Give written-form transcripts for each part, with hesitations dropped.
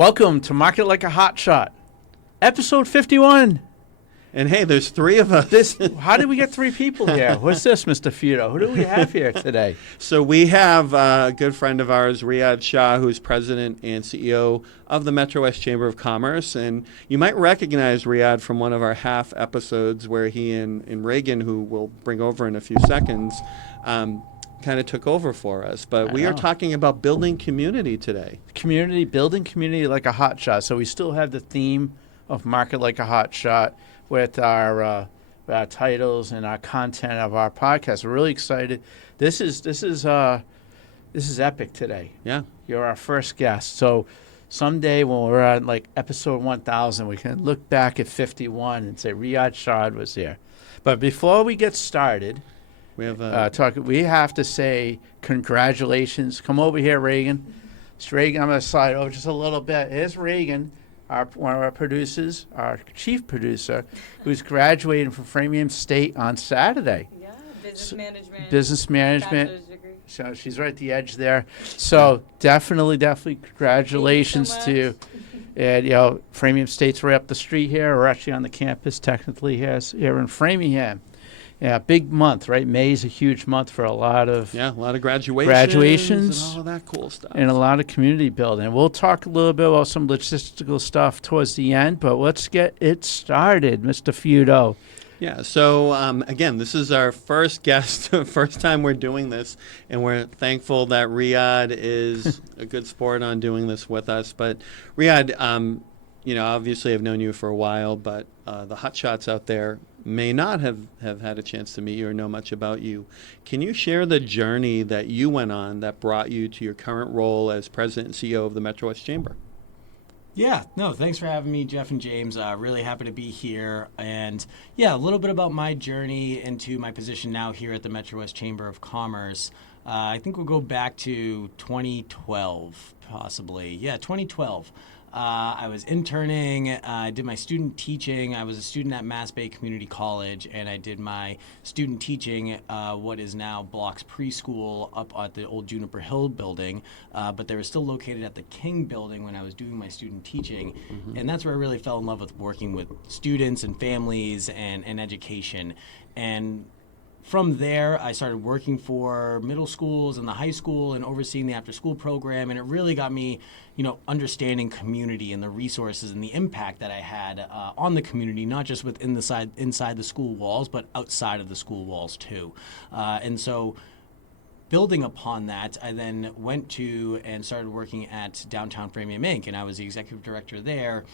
Welcome to Market Like a Hotshot, episode 51. And hey, there's three of us. How did we get three people here? What's this, Mr. Feudo? Who do we have here today? So we have a good friend of ours, Reyad Shah, who's president and CEO of the MetroWest Chamber of Commerce. And you might recognize Reyad from one of our half episodes where he and Reagan, who we'll bring over in a few seconds, kind of took over for us. But we are talking about building community today. Building community like a hotshot. So we still have the theme of Market Like a Hotshot with our titles and our content of our podcast. We're really excited. This is epic today. Yeah. You're our first guest. So someday when we're on like episode 1000, we can look back at 51 and say Reyad Shah was here. But before we get started, we have to say congratulations. Come over here, Reagan. It's Reagan. I'm going to slide over just a little bit. Here's Reagan, one of our producers, our chief producer, who's graduating from Framingham State on Saturday. Yeah, business management. Bachelor's degree. So she's right at the edge there. So definitely congratulations Thank to you you. And Framingham State's right up the street here. We're actually on the campus technically here in Framingham. Yeah, big month, right? May is a huge month for a lot of graduations and all of that cool stuff. And a lot of community building. We'll talk a little bit about some logistical stuff towards the end, but let's get it started, Mr. Feudo. Yeah, so again, this is our first guest, first time we're doing this, and we're thankful that Reyad is a good sport on doing this with us. But Reyad, obviously I've known you for a while, but the hotshots out there may not have had a chance to meet you or know much about you. Can you share the journey that you went on that brought you to your current role as president and CEO of the MetroWest Chamber? Yeah, no, thanks for having me, Jeff and James. Really happy to be here. And yeah, a little bit about my journey into my position now here at the MetroWest Chamber of Commerce. I think we'll go back to 2012, possibly. Yeah, 2012. I was interning, I did my student teaching. I was a student at Mass Bay Community College, and I did my student teaching, what is now Blocks Preschool, up at the old Juniper Hill building, but they were still located at the King building when I was doing my student teaching. Mm-hmm. And that's where I really fell in love with working with students and families and education. And from there, I started working for middle schools and the high school and overseeing the after-school program, and it really got me, understanding community and the resources and the impact that I had on the community, not just inside the school walls, but outside of the school walls too. And so, building upon that, I then went to and started working at Downtown Framingham Inc., and I was the executive director there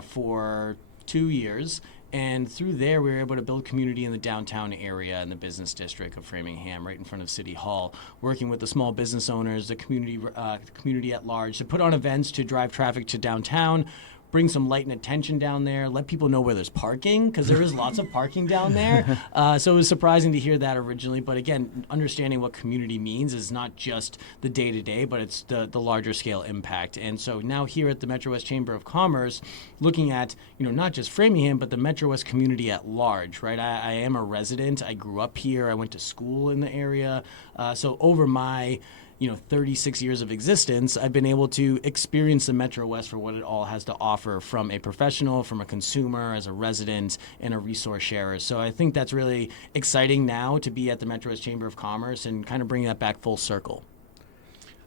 for 2 years. And through there, we were able to build community in the downtown area in the business district of Framingham, right in front of City Hall, working with the small business owners, the community at large, to put on events to drive traffic to downtown, bring some light and attention down there, let people know where there's parking, because there is lots of parking down there. So it was surprising to hear that originally. But again, understanding what community means is not just the day-to-day, but it's the larger scale impact. And so now here at the MetroWest Chamber of Commerce, looking at, not just Framingham, but the MetroWest community at large, right? I am a resident. I grew up here. I went to school in the area. So over my 36 years of existence, I've been able to experience the Metro West for what it all has to offer, from a professional, from a consumer, as a resident, and a resource sharer. So I think that's really exciting now to be at the Metro West Chamber of Commerce and kind of bring that back full circle.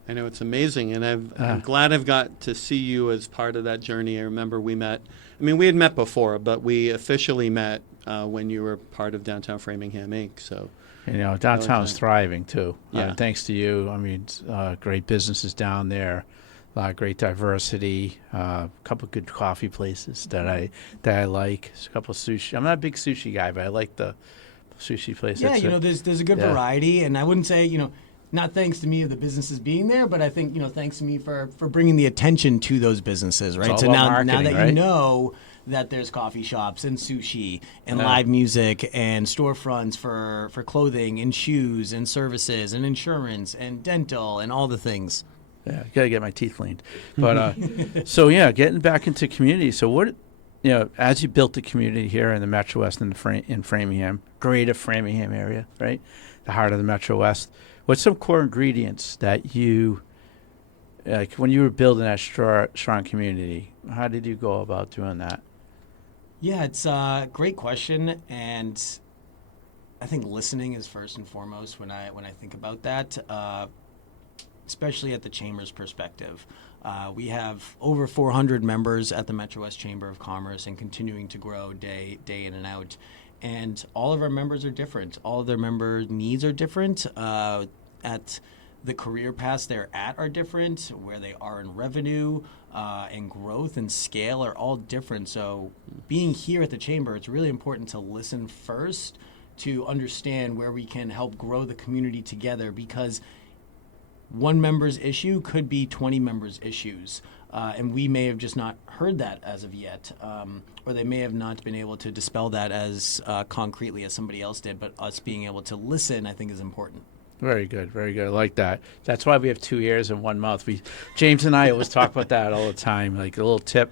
I know, it's amazing, and I'm glad I've got to see you as part of that journey. I remember we had met before, but we officially met when you were part of Downtown Framingham Inc., so... Downtown is thriving too. Yeah. Thanks to you. Great businesses down there, a lot of great diversity, a couple of good coffee places that I like, a couple of sushi. I'm not a big sushi guy, but I like the sushi place. Yeah, there's a good variety, and I wouldn't say, not thanks to me of the businesses being there, but I think, thanks to me for bringing the attention to those businesses, right? So now that right? you know that there's coffee shops and sushi and live music and storefronts for clothing and shoes and services and insurance and dental and all the things. Yeah, got to get my teeth cleaned. But getting back into community. So what, as you built the community here in the Metro West and in Framingham, greater Framingham area, right, the heart of the Metro West, what's some core ingredients that you like when you were building that strong community, how did you go about doing that? Yeah, it's a great question, and I think listening is first and foremost when I think about that, especially at the Chamber's perspective. We have over 400 members at the MetroWest Chamber of Commerce and continuing to grow day in and out. And all of our members are different. All of their member needs are different. At the career paths they're at are different. Where they are in revenue and growth and scale are all different. So being here at the Chamber, it's really important to listen first to understand where we can help grow the community together, because one member's issue could be 20 members' issues. And we may have just not heard that as of yet, or they may have not been able to dispel that as concretely as somebody else did. But us being able to listen, I think, is important. Very good, very good. I like that. That's why we have 2 ears and 1 mouth. James and I always talk about that all the time. Like a little tip,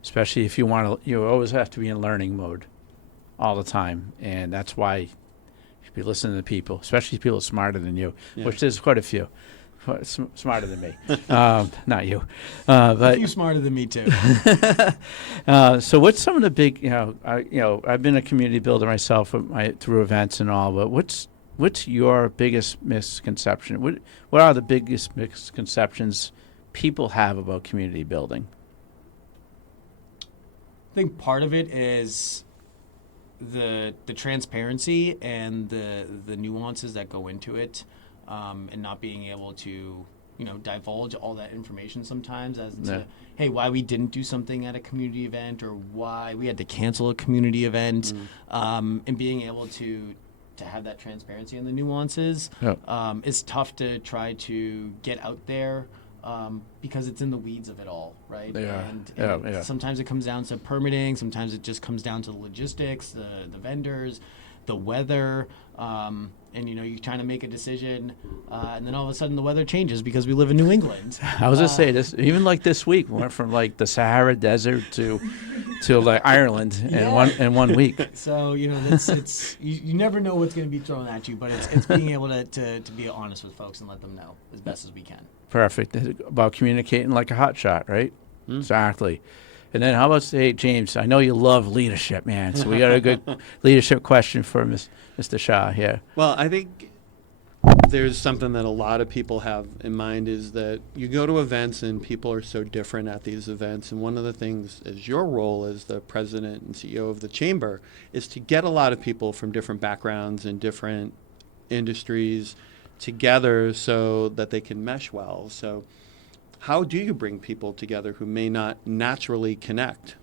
especially if you want to, you always have to be in learning mode all the time, and that's why you should be listening to people, especially people smarter than you, which there's quite a few. Smarter than me, not you, but You smarter than me too. so what's some of the big, I've been a community builder myself through events and all, but what's your biggest misconception? What are the biggest misconceptions people have about community building? I think part of it is the transparency and the nuances that go into it, and not being able to divulge all that information sometimes as to hey, why we didn't do something at a community event or why we had to cancel a community event, and being able to have that transparency and the nuances. It's tough to try to get out there. Because it's in the weeds of it all, right? And sometimes it comes down to permitting. Sometimes it just comes down to the logistics, the vendors, the weather. And you're trying to make a decision, and then all of a sudden the weather changes because we live in New England. I was gonna say this. Even like this week, we went from like the Sahara Desert to like Ireland in one week. So it's you never know what's going to be thrown at you, but it's being able to be honest with folks and let them know as best as we can. Perfect. About communicating like a hotshot, right? Exactly. And then how about, hey, James, I know you love leadership, man. So we got a good leadership question for Mr. Shah here. Well, I think there's something that a lot of people have in mind is that you go to events and people are so different at these events. And one of the things is your role as the president and CEO of the chamber is to get a lot of people from different backgrounds and different industries together so that they can mesh well. So how do you bring people together who may not naturally connect?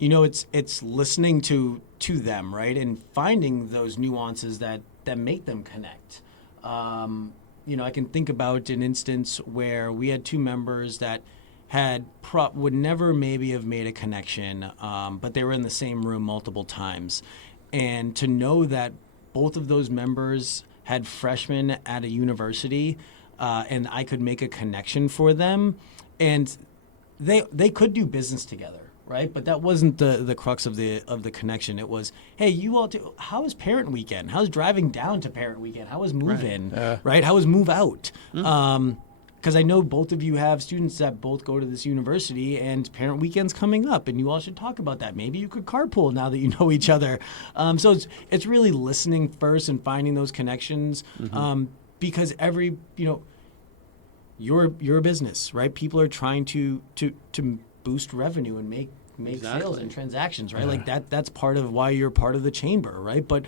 It's listening to them, right? And finding those nuances that make them connect. I can think about an instance where we had 2 members that would never maybe have made a connection, but they were in the same room multiple times. And to know that both of those members had freshmen at a university, and I could make a connection for them, and they could do business together, right? But that wasn't the crux of the connection. It was, hey, you all do. How was parent weekend? How's driving down to parent weekend? How was move in? Right? How was move out? Because I know both of you have students that both go to this university, and parent weekend's coming up, and you all should talk about that. Maybe you could carpool now that you know each other. So it's really listening first and finding those connections, because you're a business, right? People are trying to boost revenue and make sales and transactions, right? Like that's part of why you're part of the chamber, right? But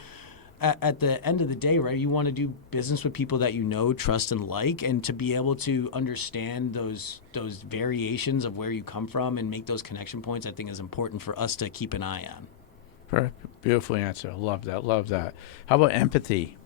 at the end of the day, right, you want to do business with people that you know, trust, and like, and to be able to understand those variations of where you come from and make those connection points, I think is important for us to keep an eye on. Perfect. Beautiful answer. Love that. How about empathy?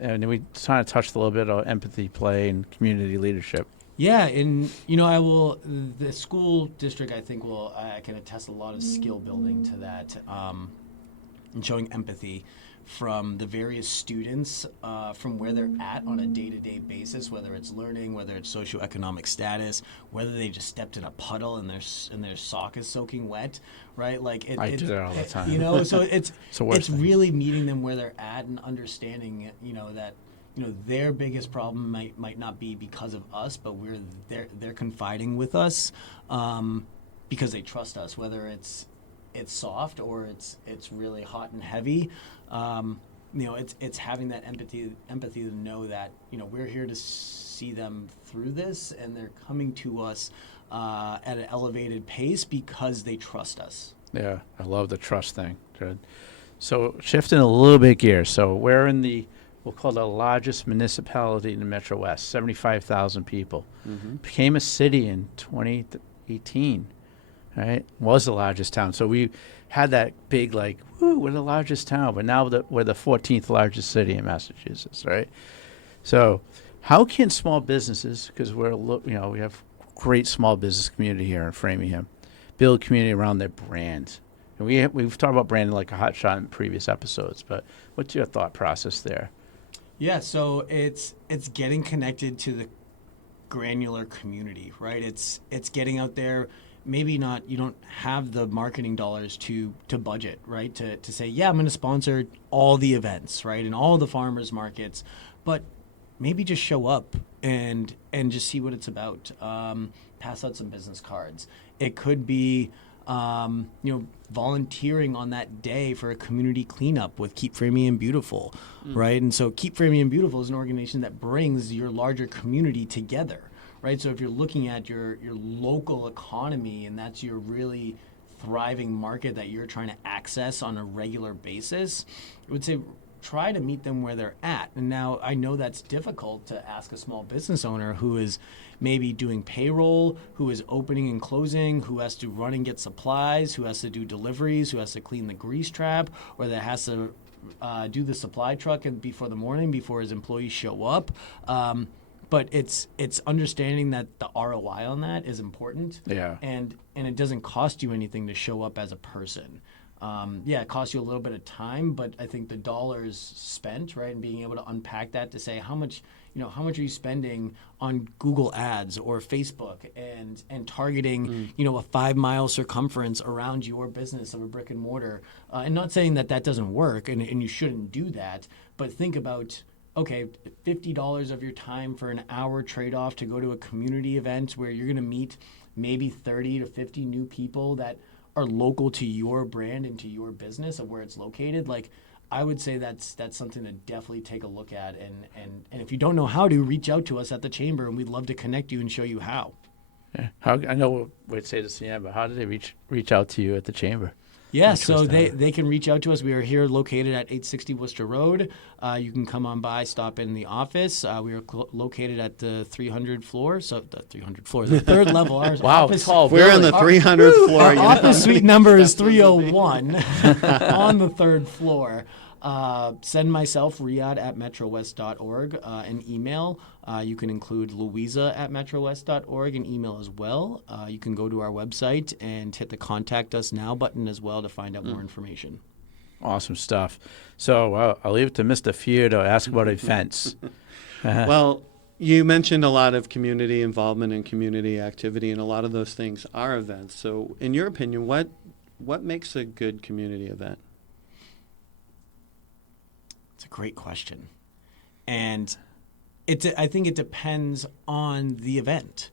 And we kind of touched a little bit on empathy play and community leadership. Yeah, and the school district, I think I can attest a lot of skill building to that, and showing empathy from the various students, from where they're at on a day-to-day basis, whether it's learning, whether it's socioeconomic status, whether they just stepped in a puddle and their sock is soaking wet, right? Like I do that all the time. So it's the worst thing. really meeting them where they're at and understanding, that their biggest problem might not be because of us, but they're confiding with us because they trust us, whether it's soft or it's really hot and heavy. It's having that empathy to know that we're here to see them through this, and they're coming to us at an elevated pace because they trust us. Yeah, I love the trust thing. Good. So shifting a little bit gear. So we're in we'll call it the largest municipality in the Metro West, 75,000 people. Mm-hmm. Became a city in 2018, right? Was the largest town. So we had that big, like, woo, we're the largest town, but now we're the 14th largest city in Massachusetts, right? So how can small businesses, because we have great small business community here in Framingham, build community around their brand? And we've talked about branding like a Hotshot in previous episodes, but what's your thought process there? Yeah, so it's getting connected to the granular community, right? It's getting out there. Maybe not, you don't have the marketing dollars to budget, right? To say, yeah, I'm going to sponsor all the events, right? And all the farmers markets, but maybe just show up and just see what it's about. Pass out some business cards. It could be, volunteering on that day for a community cleanup with Keep Framingham Beautiful, right? And so Keep Framingham Beautiful is an organization that brings your larger community together, right? So if you're looking at your local economy and that's your really thriving market that you're trying to access on a regular basis, I would say try to meet them where they're at. And now I know that's difficult to ask a small business owner who is maybe doing payroll, who is opening and closing, who has to run and get supplies, who has to do deliveries, who has to clean the grease trap, or that has to do the supply truck before the morning before his employees show up. But it's understanding that the ROI on that is important. Yeah. And it doesn't cost you anything to show up as a person. It costs you a little bit of time, but I think the dollars spent, right, and being able to unpack that to say how much are you spending on Google Ads or Facebook and targeting, a 5-mile circumference around your business of a brick and mortar, and not saying that doesn't work and you shouldn't do that, but think about, okay, $50 of your time for an hour trade-off to go to a community event where you're going to meet maybe 30 to 50 new people that are local to your brand and to your business of where it's located. Like, I would say that's something to definitely take a look at. And if you don't know how to, reach out to us at the Chamber, and we'd love to connect you and show you how. Yeah. I know we'd say this again, but how do they reach out to you at the Chamber? Yeah, so they can reach out to us. We are here located at 860 Worcester Road. You can come on by, stop in the office. We are located at the 300th floor. So the 300th floor, the third level. Our office, tall We're on the 300th floor. Our office suite number is 301 on the third floor. Send myself, Reyad, at MetroWest.org, an email. You can include Louisa at MetroWest.org, an email as well. You can go to our website and hit the Contact Us Now button as well to find out more information. Awesome stuff. So I'll leave it to Mr. Fear to ask about events. Well, you mentioned a lot of community involvement and community activity, and a lot of those things are events. So in your opinion, what makes a good community event? It's a great question. And I think it depends on the event,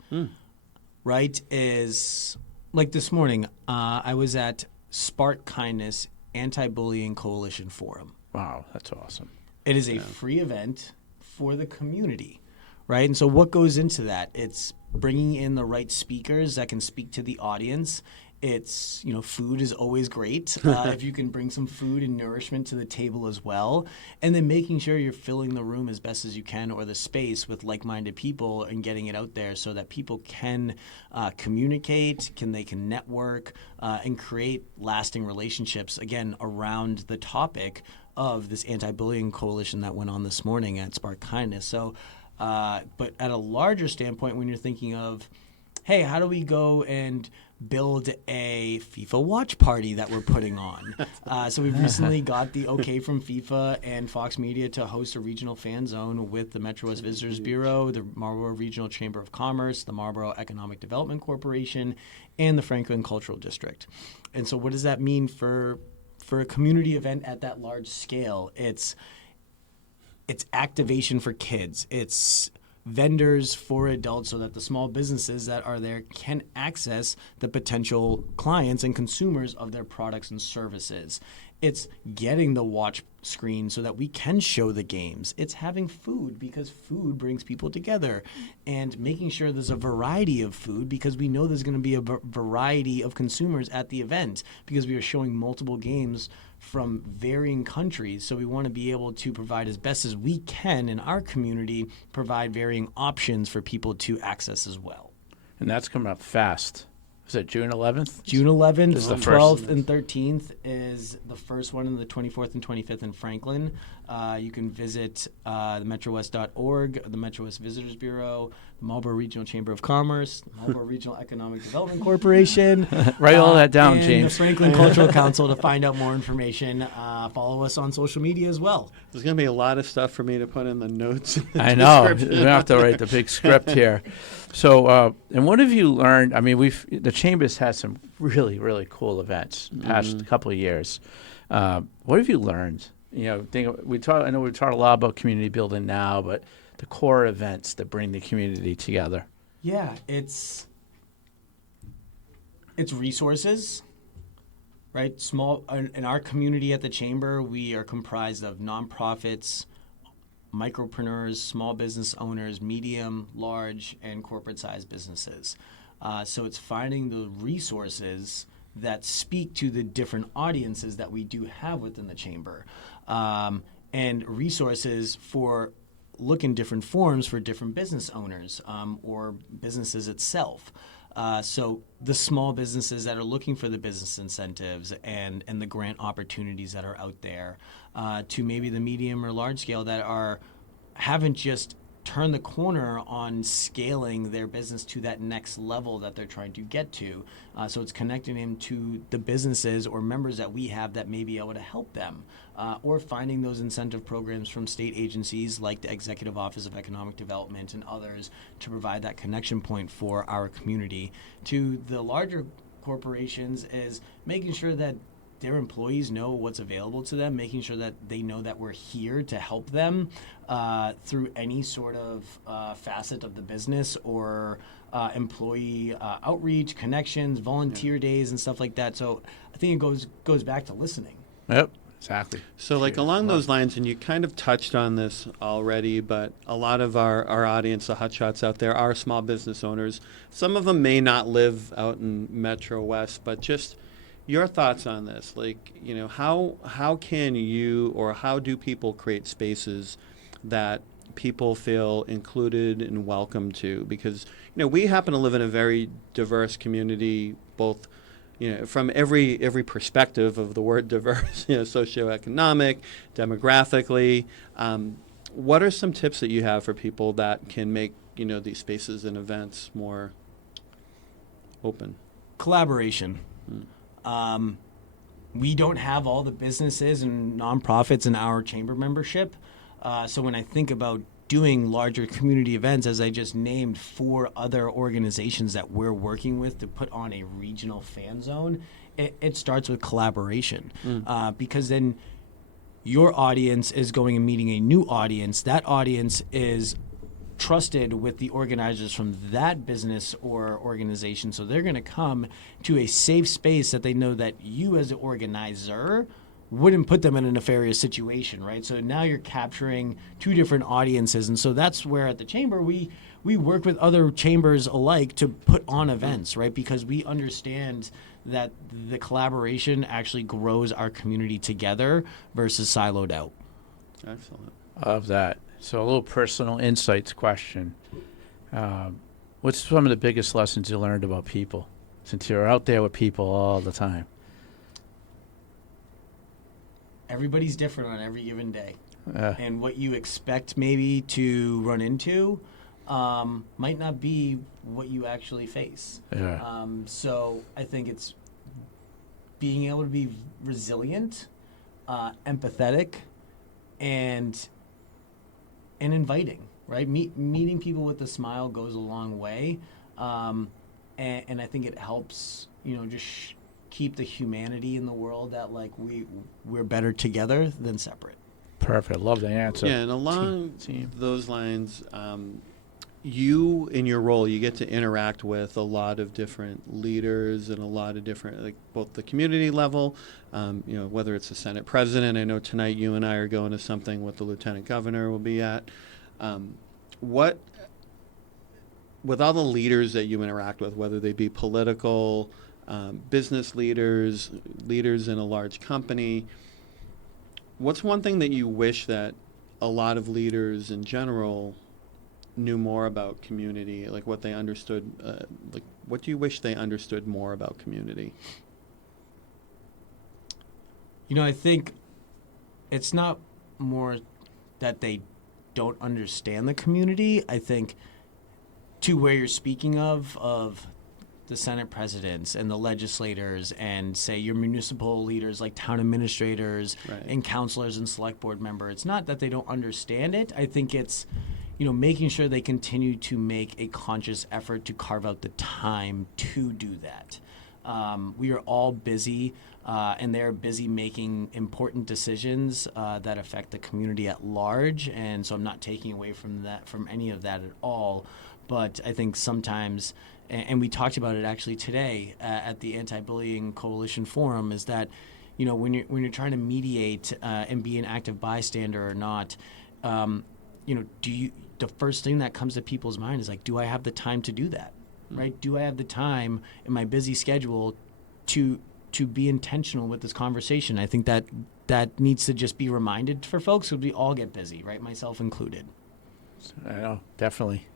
right? Is like this morning, I was at Spark Kindness Anti-Bullying Coalition Forum. Wow, that's awesome. It is a free event for the community, right? And so what goes into that? It's bringing in the right speakers that can speak to the audience. It's, food is always great. If you can bring some food and nourishment to the table as well. And then making sure you're filling the room as best as you can, or the space, with like-minded people, and getting it out there so that people can communicate, they can network, and create lasting relationships, again, around the topic of this anti-bullying coalition that went on this morning at Spark Kindness. So, but at a larger standpoint, when you're thinking of, hey, how do we go and build a FIFA watch party that we're putting on? So we've recently got the okay from FIFA and Fox Media to host a regional fan zone with the MetroWest Visitors Bureau, the Marlborough Regional Chamber of Commerce, the Marlborough Economic Development Corporation, and the Franklin Cultural District. And so what does that mean for a community event at that large scale? it's activation for kids. It's vendors for adults so that the small businesses that are there can access the potential clients and consumers of their products and services. It's getting the watch screen so that we can show the games. It's having food because food brings people together, and making sure there's a variety of food because we know there's going to be a variety of consumers at the event because we are showing multiple games from varying countries. So we want to be able to provide as best as we can in our community, provide varying options for people to access as well. And that's coming up fast. Is it June 11th? June 11th, Is the 12th, first. and 13th is the first one, and the 24th and 25th in Franklin. You can visit the MetroWest.org, the MetroWest Visitors Bureau, the Marlborough Regional Chamber of Commerce, the Marlborough Regional Economic Development Corporation. Write all that down, and James. the Franklin Cultural Council to find out more information. Follow us on social media as well. There's going to be a lot of stuff for me to put in the notes. I know. We don't have to write the big script here. So, and what have you learned? I mean, the Chamber's had some really, really cool events past couple of years. What have you learned? You know, I know we talk a lot about community building now, but the core events that bring the community together. Yeah, it's resources, right? Small in our community at the Chamber, we are comprised of nonprofits, micropreneurs, small business owners, medium, large, and corporate-sized businesses. So it's finding the resources that speak to the different audiences that we do have within the Chamber, and resources for look in different forms for different business owners or businesses itself. So the small businesses that are looking for the business incentives and the grant opportunities that are out there, to maybe the medium or large scale that haven't just turned the corner on scaling their business to that next level that they're trying to get to. So it's connecting them to the businesses or members that we have that may be able to help them, or finding those incentive programs from state agencies like the Executive Office of Economic Development and others to provide that connection point for our community. To the larger corporations is making sure that their employees know what's available to them, making sure that they know that we're here to help them through any sort of facet of the business or employee outreach, connections, volunteer days, and stuff like that. So I think it goes back to listening. Yep, exactly. So, like, along those lines, and you kind of touched on this already, but a lot of our audience, the hotshots out there, are small business owners. Some of them may not live out in Metro West, but just your thoughts on this, like, you know, how can you or how do people create spaces that people feel included and welcome to? Because, you know, we happen to live in a very diverse community, both, you know, from every perspective of the word diverse, you know, socioeconomic, demographically. What are some tips that you have for people that can make, you know, these spaces and events more open? Collaboration. We don't have all the businesses and nonprofits in our chamber membership. So when I think about doing larger community events, as I just named 4 other organizations that we're working with to put on a regional fan zone, it starts with collaboration. Because then your audience is going and meeting a new audience. That audience is trusted with the organizers from that business or organization. So they're going to come to a safe space that they know that you as an organizer wouldn't put them in a nefarious situation, right? So now you're capturing 2 different audiences. And so that's where at the Chamber we work with other chambers alike to put on events, right? Because we understand that the collaboration actually grows our community together versus siloed out. Excellent. Of that. So a little personal insights question. What's some of the biggest lessons you learned about people since you're out there with people all the time? Everybody's different on every given day. And what you expect maybe to run into might not be what you actually face. Yeah. So I think it's being able to be resilient, empathetic, and inviting, right? Meeting people with a smile goes a long way. And I think it helps, you know, just keep the humanity in the world that, like, we're better together than separate. Perfect. Love the answer. Yeah, and along Team. those lines, you in your role, you get to interact with a lot of different leaders and a lot of different, like both the community level, whether it's the Senate president. I know tonight you and I are going to something with the lieutenant governor will be at. What, with all the leaders that you interact with, whether they be political, business leaders, leaders in a large company, what's one thing that you wish that a lot of leaders in general knew more about community, like what they understood, like what do you wish they understood more about community? I think it's not more that they don't understand the community. I think to where you're speaking of the Senate presidents and the legislators and say your municipal leaders like town administrators Right. and counselors and select board members, it's not that they don't understand it. I think it's making sure they continue to make a conscious effort to carve out the time to do that. We are all busy, and they're busy making important decisions that affect the community at large. And so I'm not taking away from any of that at all. But I think sometimes, and we talked about it actually today at the Anti-Bullying Coalition Forum, is that when you're trying to mediate and be an active bystander or not, the first thing that comes to people's mind is like, do I have the time to do that? Right? Do I have the time in my busy schedule to be intentional with this conversation? I think that needs to just be reminded for folks, because we all get busy, right? Myself included. I know, definitely.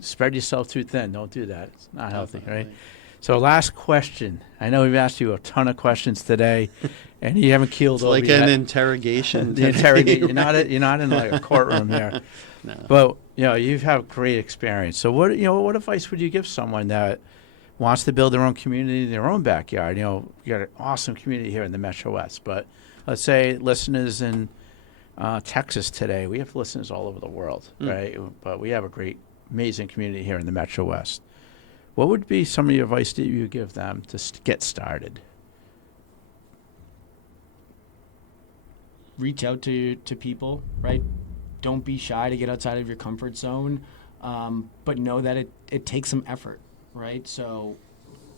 Spread yourself too thin. Don't do that. It's not healthy, right? So last question. I know we've asked you a ton of questions today, and you haven't keeled It's over like yet. an interrogation. The interrogation. You're not in like a courtroom here. No. But you've had great experience. So what advice would you give someone that wants to build their own community in their own backyard? You got an awesome community here in the MetroWest, but let's say listeners in Texas today. We have listeners all over the world, right? But we have a great, amazing community here in the MetroWest. What would be some of your advice that you give them to get started? Reach out to people, right? Don't be shy to get outside of your comfort zone, but know that it takes some effort, right? So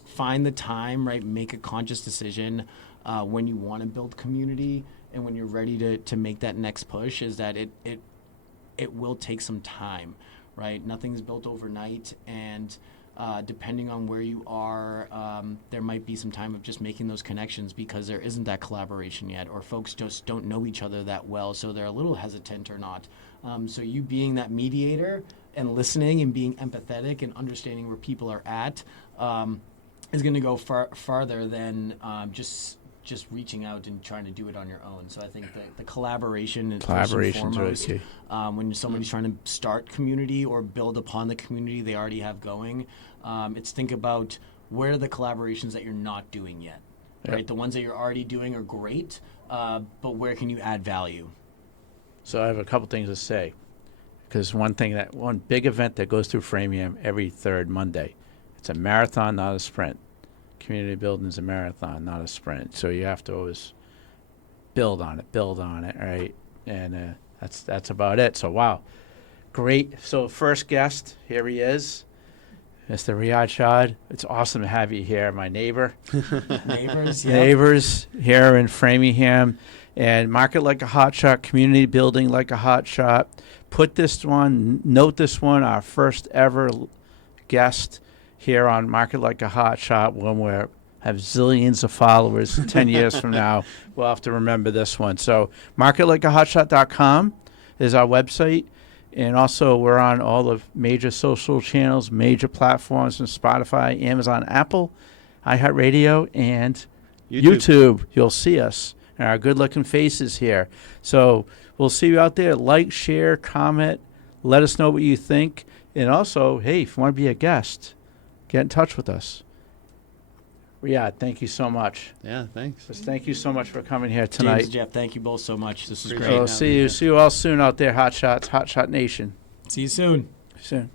find the time, right? Make a conscious decision when you want to build community and when you're ready to make that next push, is that it will take some time, right? Nothing's built overnight, and depending on where you are, there might be some time of just making those connections because there isn't that collaboration yet, or folks just don't know each other that well, so they're a little hesitant or not. So you being that mediator and listening and being empathetic and understanding where people are at is going to go farther than just reaching out and trying to do it on your own. So I think that the collaboration is first and foremost. Really key. When somebody's trying to start community or build upon the community they already have going, it's think about where are the collaborations that you're not doing yet. Yep. Right? The ones that you're already doing are great, but where can you add value? So I have a couple things to say, because one big event that goes through Framingham every third Monday, it's a marathon, not a sprint. Community building is a marathon, not a sprint. So you have to always build on it, right? And that's about it. So wow, great. So first guest, here he is, Mr. Reyad Shah. It's awesome to have you here, my neighbor. Neighbors, yeah. Neighbors here in Framingham, and market like a hotshot, community building like a hotshot. Note this one, our first ever guest here on Market Like a Hotshot, when we have zillions of followers 10 years from now. We'll have to remember this one. So marketlikeahotshot.com is our website. And also we're on all the major social channels, major platforms from Spotify, Amazon, Apple, iHeartRadio, and YouTube. You'll see us and our good-looking faces here. So we'll see you out there. Like, share, comment. Let us know what you think. And also, hey, if you want to be a guest, get in touch with us. Reyad, thank you so much. Yeah, thanks. Thank you so much for coming here tonight. James and Jeff, thank you both so much. This was Appreciate great. it. So see you all soon out there, Hotshot Nation. See you soon. Soon.